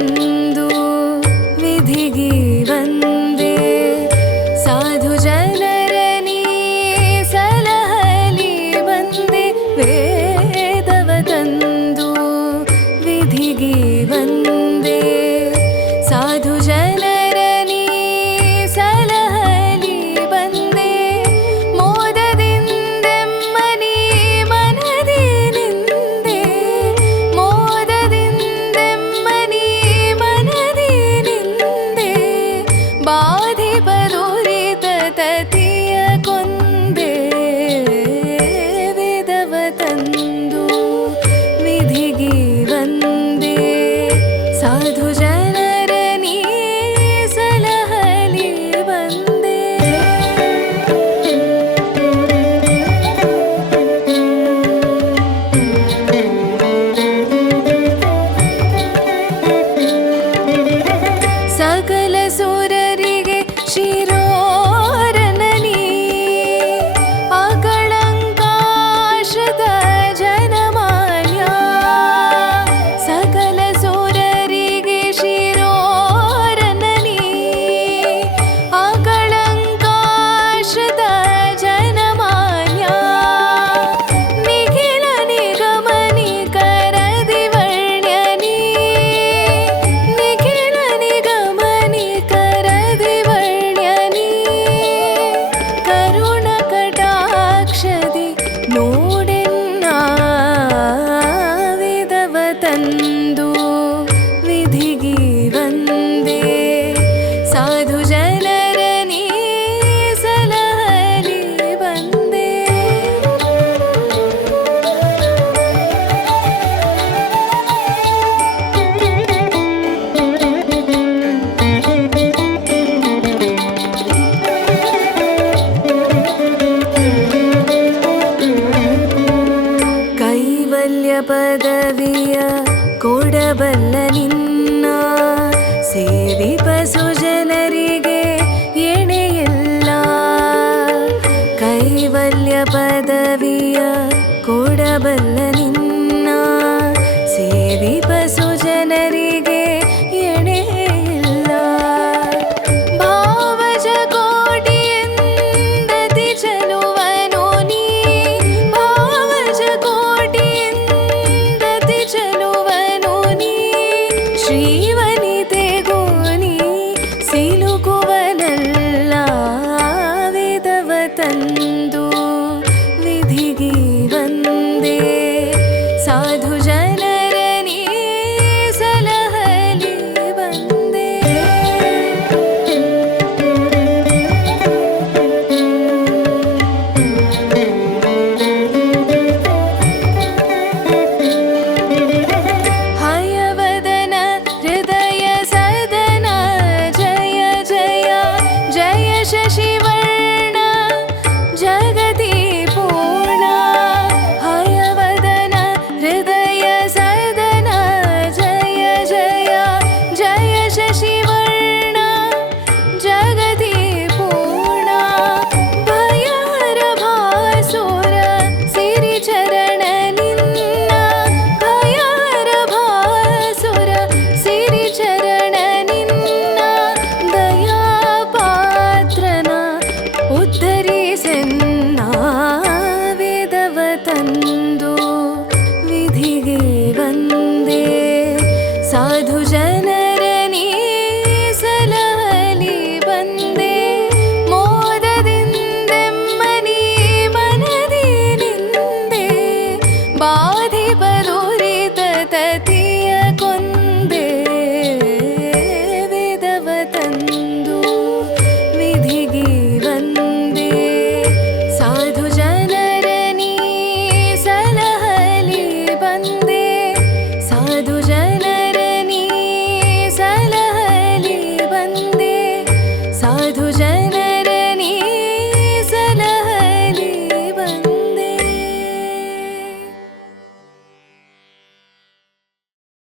ತಂದು ವಿಧಿಗೆ ವಂದೇ ಸಾಧು ಜನರ ನೀ ಸಲಹಲಿ ಬಂದೆ ವೇದವ ತಂದು ವಿಧಿಗೆ ವಂದೇ ಸಾಧು ಜನರ ನೀ ಸಲಹಲಿ ಬಂದೆ ಮೋದದಿಂದೆಮ್ಮನಿ ಮನದಿ ನಿಂದೆ ಮೋದದಿಂದೆಮ್ಮನಿ ಮನದಿ ನಿಂದೆ ಬಾಧಿ ಬದುರಿತ ತತಿಯ ಕೊಂದೆ ವೇದವ ತಂದು ವಿಧಿಗೆ ವಂದೇ ಸಾಧು ಜನರ ನೀ ಸಲಹಲಿ ಬಂದೆ ಸಕಲ ಸುರರಿಗೆ ಶಿರೋರನನಿ ಅಕಳಂಕಾಶ್ರಿತ ಜನಮಾನ್ಯ ಸಕಲ ಸುರರಿಗೆ ಶಿರೋರನನಿ ಅಕಳಂಕಾಶ್ರಿತ ಜನಮಾನ್ಯ ನಿಖಿಲ ನಿಗಮನಿ ಕರದಿ ವರ್ಣ್ಯನಿ ನಿಖಿಲ ನಿಗಮನಿ ಕರದಿ ವರ್ಣ್ಯನಿ ಕರುಣ ಕಟಾಕ್ಷದಿ ನೋಡೆನ್ನ ವೇದವ ತಂದು ವಿಧಿಗೆ ವಂದೇ ಸಾಧು ಜನರ ನೀ ಸಲಹಲಿ ಬಂದೆ ಕೈವಲ್ಯ ಪದವಿಯ ಕೊಡಬಲ್ಲ ನಿನ್ನ ಸೇವಿಪ ಸುಜನರಿಗೆ ಎಣೆಯಿಲ್ಲ ಕೈವಲ್ಯ ಪದವಿಯ ಕೊಡಬಲ್ಲ ನಿನ್ನ ಸೇವಿಪ ಸುಜನರಿಗೆ ಎಣೆಯಿಲ್ಲ ಭಾವಜ ಕೋಟಿಯಿಂದತಿ ಚಲುವನು ನೀ ಭಾವಜ ಕೋಟಿಯಿಂದತಿ ಚಲುವನು ನೀ ಶ್ರೀವನಿತೆಗೂ ನೀ ಸಿಲುಕುವನಲ್ಲ ವೇದವ ತಂದು ವಿಧಿಗೆ ವಂದೇ ಸಾಧು ಜನರ ನೀ ಸಲಹಲಿ ಬಂದೆ ಹಯವದನ ಹೃದಯ ಸದನ ಜಯ ಜಯ ಜಯ ಶಶಿವರ್ಣ ಜಗತಿ ಪೂರ್ಣ ಹಯವದನ ಹೃದಯ ಸದನ ಜಯ ಜಯ ಜಯ ಶಶಿವರ್ಣ ಜಗತಿ ಪೂರ್ಣ ಭಯಹರ ಭಾಸುರ ಸಿರಿ ಚರಣ ನಿನ್ನ ಭಯಹರ ಭಾಸುರ ಸಿರಿ ಚರಣ ನಿನ್ನ ದಯಾ ಪಾತ್ರನ ಉದ್ಧರಿಸೆನ್ನ ವೇದವ ತಂದು ವಿಧಿಗೆ ವಂದೇ ಸಾಧು ಜನ